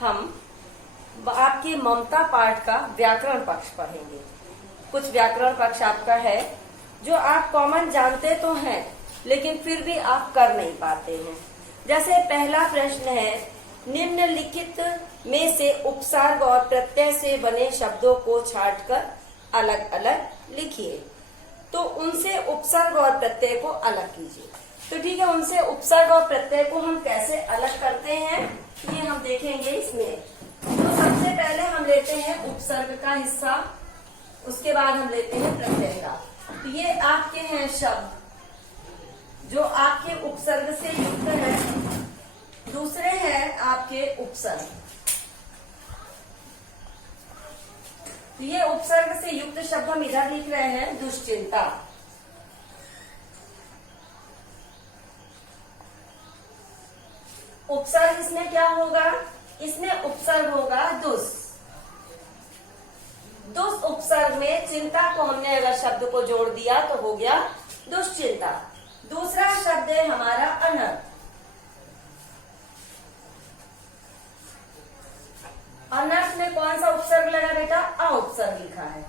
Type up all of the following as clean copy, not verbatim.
हम आपके ममता पाठ का व्याकरण पक्ष पढ़ेंगे। कुछ व्याकरण पक्ष आपका है जो आप कॉमन जानते तो हैं, लेकिन फिर भी आप कर नहीं पाते हैं। जैसे पहला प्रश्न है, निम्नलिखित में से उपसर्ग और प्रत्यय से बने शब्दों को छांटकर अलग अलग लिखिए। तो उनसे उपसर्ग और प्रत्यय को अलग कीजिए। तो ठीक है, उनसे उपसर्ग और प्रत्यय को हम कैसे अलग करते हैं ये हम देखेंगे इसमें। तो सबसे पहले हम लेते हैं उपसर्ग का हिस्सा, उसके बाद हम लेते हैं प्रत्यय का। तो ये आपके हैं शब्द जो आपके उपसर्ग से युक्त है, दूसरे हैं आपके उपसर्ग। तो ये उपसर्ग से युक्त शब्द हम इधर लिख रहे हैं, दुश्चिंता। उपसर्ग इसमें क्या होगा? इसमें उपसर्ग होगा दुस। दुस उपसर्ग में चिंता को हमने अगर शब्द को जोड़ दिया तो हो गया दुश्चिंता। दूसरा शब्द है हमारा अनर्थ। अनर्थ में कौन सा उपसर्ग लगा बेटा? अ उपसर्ग लिखा है,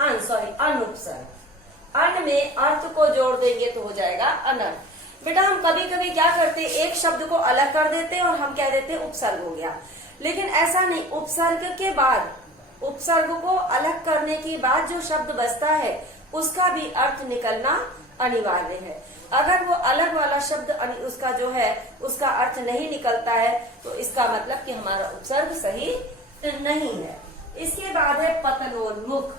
अन उपसर्ग। अन में अर्थ को जोड़ देंगे तो हो जाएगा अनर्थ। बेटा हम कभी कभी क्या करते हैं, एक शब्द को अलग कर देते हैं और हम कह देते हैं उपसर्ग हो गया, लेकिन ऐसा नहीं। उपसर्ग के बाद, उपसर्ग को अलग करने के बाद जो शब्द बचता है उसका भी अर्थ निकलना अनिवार्य है। अगर वो अलग वाला शब्द उसका जो है उसका अर्थ नहीं निकलता है तो इसका मतलब कि हमारा उपसर्ग सही नहीं है। इसके बाद है पतनोन्मुख।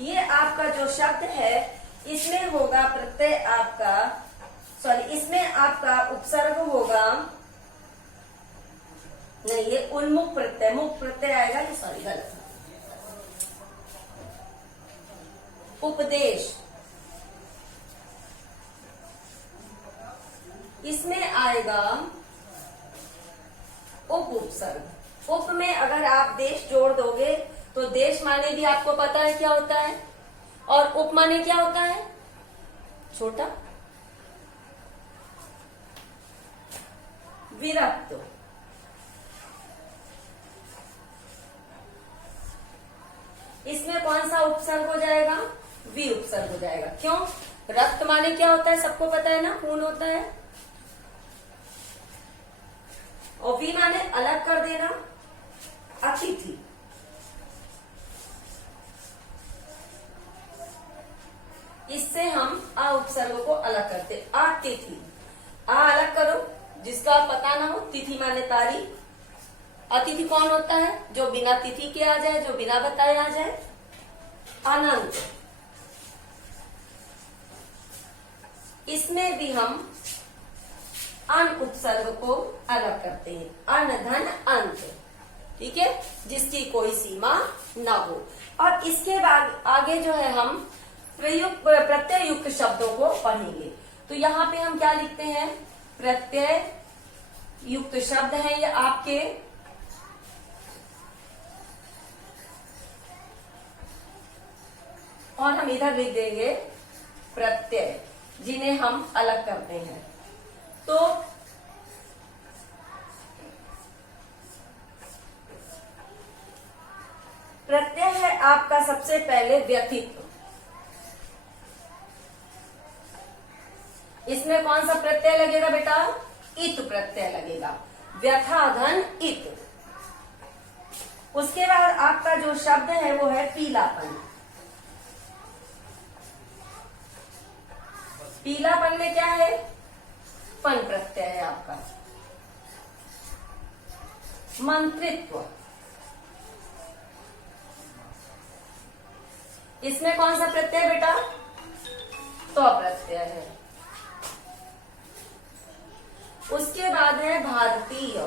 ये आपका जो शब्द है इसमें होगा प्रत्यय आपका, इसमें आपका उपसर्ग होगा, नहीं ये उन्मुख प्रत्यय, मुख प्रत्यय आएगा, ये गलत। उपदेश, इसमें आएगा उपसर्ग। उप में अगर आप देश जोड़ दोगे तो देश माने भी आपको पता है क्या होता है, और उप माने क्या होता है? छोटा। विरक्त, इसमें कौन सा उपसर्ग हो जाएगा? वि उपसर्ग हो जाएगा। क्यों? रक्त माने क्या होता है? सबको पता है ना, खून होता है। और वी माने अलग कर देना, अतिथि। इससे हम आ उपसर्ग को अलग करते। अतिथि, आ अलग करो, जिसका पता ना हो। तिथि माने तारीख। अतिथि कौन होता है? जो बिना तिथि के आ जाए, जो बिना बताए आ जाए। अनंत, इसमें भी हम अन उपसर्ग को अलग करते हैं। अन धन अंत, ठीक है, जिसकी कोई सीमा ना हो। और इसके बाद आगे जो है हम प्रत्यय युक्त शब्दों को पढ़ेंगे। तो यहाँ पे हम क्या लिखते हैं? प्रत्यय युक्त शब्द है ये आपके, और हम इधर लिख देंगे प्रत्यय, जिन्हें हम अलग करते हैं। तो प्रत्यय है आपका सबसे पहले व्यक्तित्व। इसमें कौन सा प्रत्यय लगेगा बेटा? इत प्रत्यय लगेगा। व्यथा धन इत। उसके बाद आपका जो शब्द है वो है पीलापन। पीलापन में क्या है? पन प्रत्यय है आपका। मंत्रित्व, इसमें कौन सा प्रत्यय बेटा? तो प्रत्यय है। उसके बाद है भारतीय।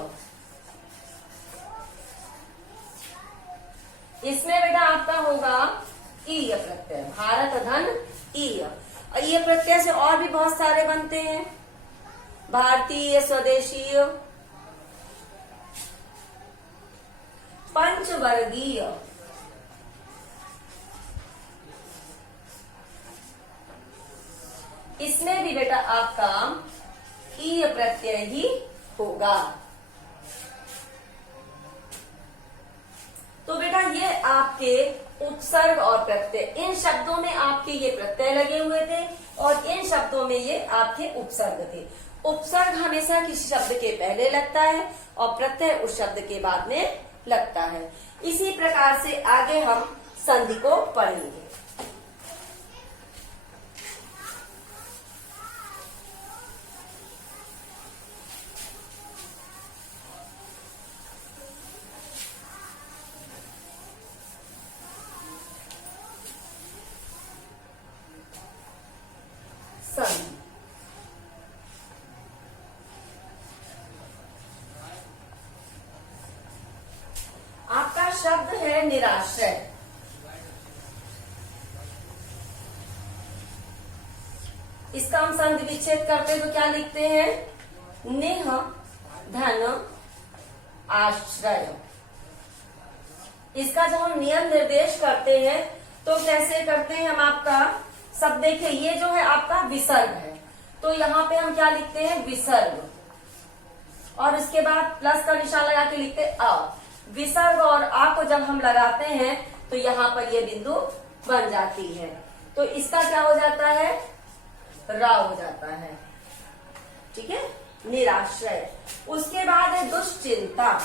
इसमें बेटा आपका होगा ईय प्रत्यय। भारत धन ईय। ये प्रत्यय से और भी बहुत सारे बनते हैं, भारतीय, स्वदेशीय, पंचवर्गीय, इसमें भी बेटा आपका ईय प्रत्यय ही होगा। तो बेटा ये आपके उपसर्ग और प्रत्यय, इन शब्दों में आपके ये प्रत्यय लगे हुए थे और इन शब्दों में ये आपके उपसर्ग थे। उपसर्ग हमेशा किसी शब्द के पहले लगता है और प्रत्यय उस शब्द के बाद में लगता है। इसी प्रकार से आगे हम संधि को पढ़ेंगे। संधि आपका शब्द है निराश्रय। इसका हम संधि विच्छेद करते हैं तो क्या लिखते हैं? नेह धन आश्रय। इसका जब हम नियम निर्देश करते हैं तो कैसे करते हैं हम? आपका सब देखिए, ये जो है आपका विसर्ग है, तो यहाँ पे हम क्या लिखते हैं? विसर्ग, और इसके बाद प्लस का निशान लगा के लिखते हैं अ। विसर्ग और आ को जब हम लगाते हैं तो यहाँ पर ये बिंदु बन जाती है, तो इसका क्या हो जाता है? रा हो जाता है। ठीक है, निराश्रय। उसके बाद है दुश्चिंता।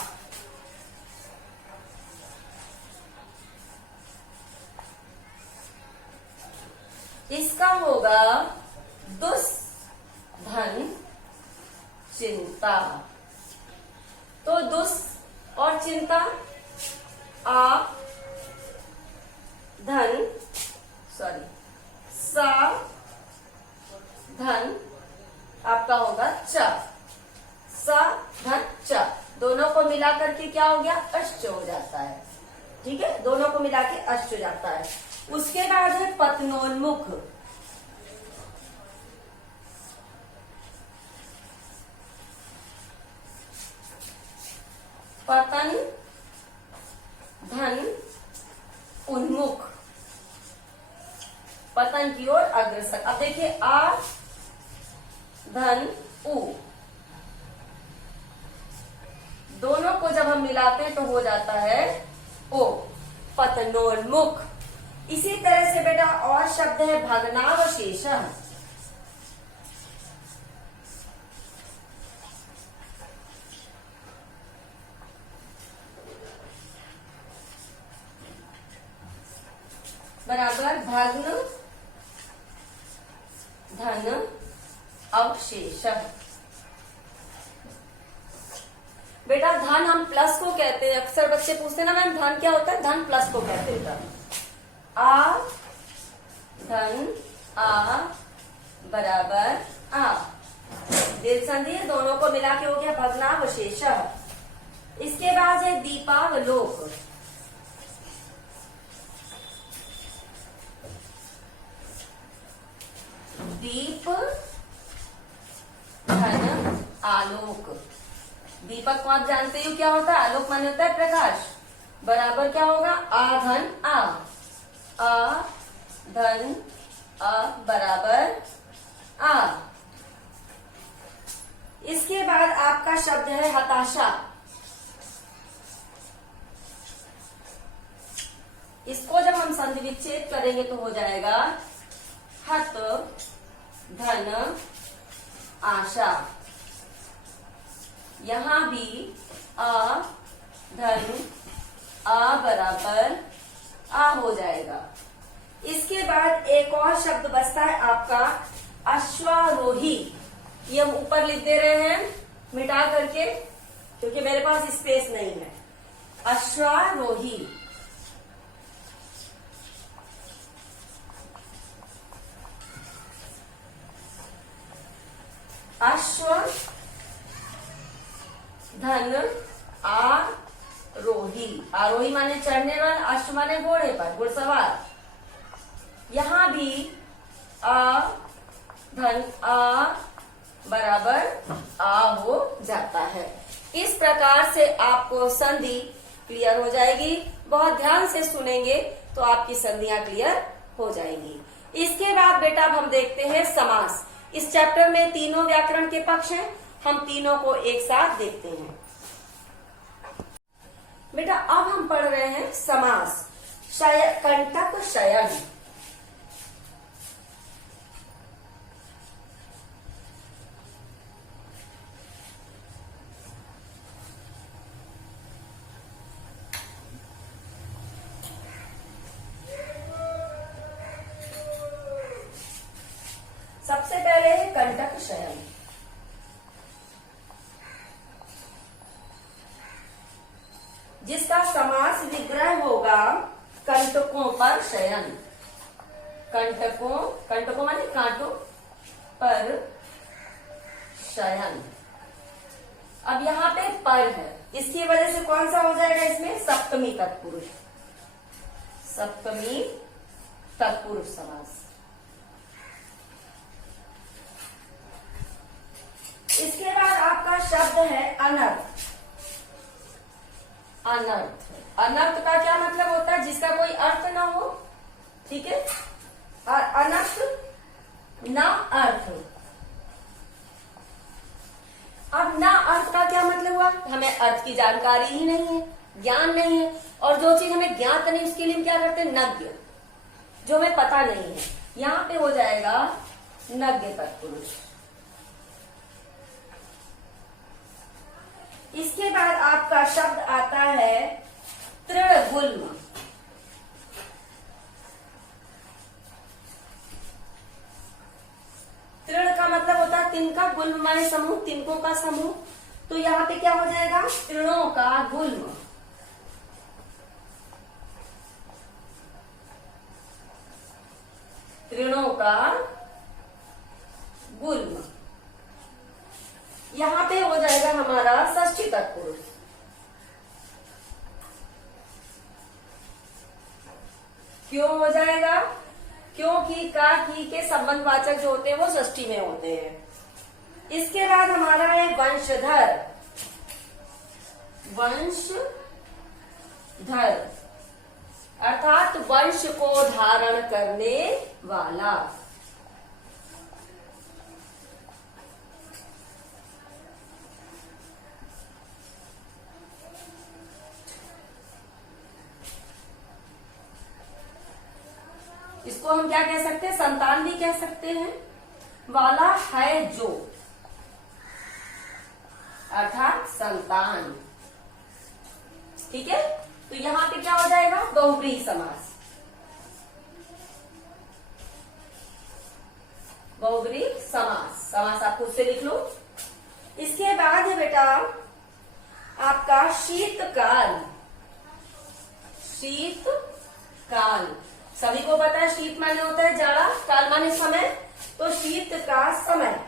इसका होगा दुस धन चिंता। तो दुस और चिंता, आ धन सा धन आपका होगा च, सा धन च, दोनों को मिलाकर के क्या हो गया? अष्ट हो जाता है। ठीक है, दोनों को मिला के अष्ट हो जाता है। उसके बाद है पतनोन्मुख। पतन धन उन्मुख, पतन की ओर अग्रसर। अब देखिए आ धन उ, दोनों को जब हम मिलाते हैं तो हो जाता है ओ, पतनोन्मुख। इसी तरह से बेटा और शब्द है भग्नावशेष। बराबर भग्न धन अवशेष। बेटा धन हम प्लस को कहते हैं, अक्सर बच्चे पूछते हैं ना मैम धन क्या होता है? धन प्लस को कहते हैं। आ धन आ बराबर आ, दीर्घ संधि, दोनों को मिला के हो गया भग्नावशेष। इसके बाद है दीपावलोक। दीप धन आलोक। दीपक को आप जानते हो क्या होता है? आलोक माने होता है प्रकाश। बराबर क्या होगा? आ धन आ धन आ बराबर आ। इसके बाद आपका शब्द है हताशा। इसको जब हम संधि विच्छेद करेंगे तो हो जाएगा हत धन आशा। यहां भी आ धन आ बराबर आ हो जाएगा। इसके बाद एक और शब्द बचता है आपका अश्वारोही। ये हम ऊपर लिख दे रहे हैं मिटा करके, क्योंकि मेरे पास स्पेस नहीं है। अश्वारोही। अश्व धन आरोही। आरोही माने चढ़ने वाला, अश्व माने घोड़े पर, घुड़सवार। यहां भी आ धन आ बराबर आ हो जाता है। इस प्रकार से आपको संधि क्लियर हो जाएगी। बहुत ध्यान से सुनेंगे तो आपकी संधियां क्लियर हो जाएंगी। इसके बाद बेटा अब हम देखते हैं समास। इस चैप्टर में तीनों व्याकरण के पक्ष हैं, हम तीनों को एक साथ देखते हैं। बेटा अब हम पढ़ रहे हैं समास। कंटक शयन। सबसे पहले है कंटक शयन। जिसका समास विग्रह होगा कंटकों पर शयन। कंटकों माने कांटों पर शयन। अब यहाँ पे पर है, इसकी वजह से कौन सा हो जाएगा इसमें? सप्तमी तत्पुरुष। सप्तमी तत्पुरुष समास। इसके बाद आपका शब्द है अनर्थ। अनर्थ, अनर्थ का क्या मतलब होता है? जिसका कोई अर्थ ना हो, ठीक है। और अनर्थ ना अर्थ। अब ना अर्थ का क्या मतलब हुआ? हमें अर्थ की जानकारी ही नहीं है, ज्ञान नहीं है, और जो चीज हमें ज्ञात नहीं उसके लिए हम क्या करते हैं? नज्ञ। जो हमें पता नहीं है, यहां पे हो जाएगा नज्ञ तत्पुरुष। इसके बाद आपका शब्द आता है तृणगुल्म। तृण का मतलब होता है तिनका, गुल्म माने समूह, तिनकों का समूह। तो यहाँ पे क्या हो जाएगा? तृणों का गुल्म। तृणों का गुल्म। यहां पे हो जाएगा हमारा षष्ठी तत्पुरुष। क्यों हो जाएगा? क्योंकि का की के संबंधवाचक जो होते हैं वो षष्ठी में होते हैं। इसके बाद हमारा है वंशधर। वंशधर अर्थात वंश को धारण करने वाला। इसको हम क्या कह सकते हैं? संतान भी कह सकते हैं। वाला है जो, अर्थात संतान, ठीक है। तो यहां पे क्या हो जाएगा? बहुव्रीहि समास। बहुव्रीहि समास। समास आप खुद से लिख लो। इसके बाद है बेटा आपका शीतकाल। शीतकाल, सभी को पता है शीत माने होता है जाड़ा, काल माने समय। तो शीत का समय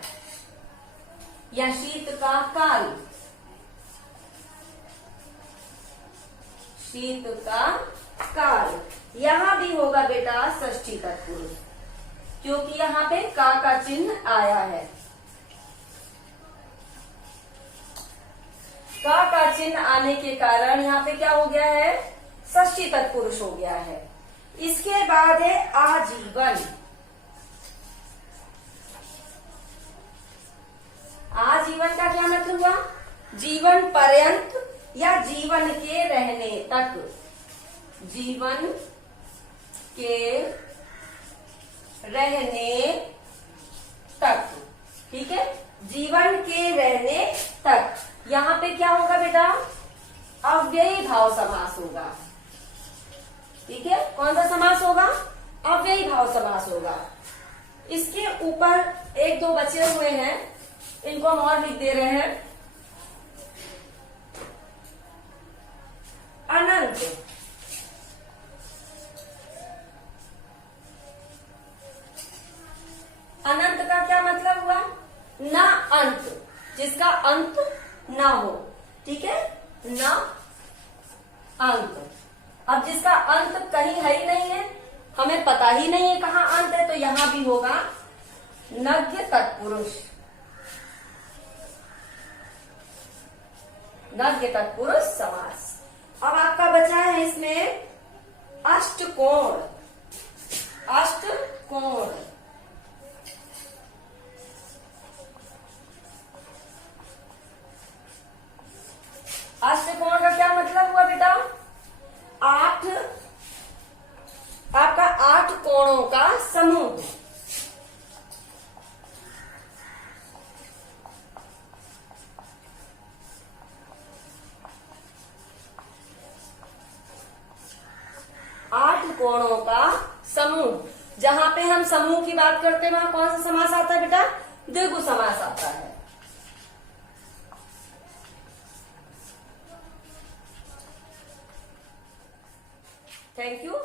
या शीत का काल। शीत का काल यहां भी होगा बेटा षष्ठी तत्पुरुष, क्योंकि यहाँ पे का चिन्ह आया है। का चिन्ह आने के कारण यहाँ पे क्या हो गया है? षष्ठी तत्पुरुष हो गया है। इसके बाद है आजीवन। आजीवन का क्या मतलब हुआ? जीवन पर्यंत या जीवन के रहने तक। जीवन के रहने तक, ठीक है। जीवन के रहने तक यहाँ पे क्या होगा बेटा? अव्ययी भाव समास होगा, ठीक है। कौन सा समास होगा? अव्ययी भाव समास होगा। इसके ऊपर एक दो बचे हुए हैं, इनको हम और लिख दे रहे हैं। अनंत। अनंत का क्या मतलब हुआ? ना अंत, जिसका अंत ना हो, ठीक है, ना अंत। अब जिसका अंत कहीं है ही नहीं है, हमें पता ही नहीं है कहाँ अंत है, तो यहां भी होगा नज्ञ तत्पुरुष। नज्ञ तत्पुरुष समास। अब आपका बचा है इसमें अष्टकोण। अष्टकोण कोणों का समूह। जहां पे हम समूह की बात करते हैं वहां कौन सा समास आता है बेटा? द्विगु समास आता है। Thank you.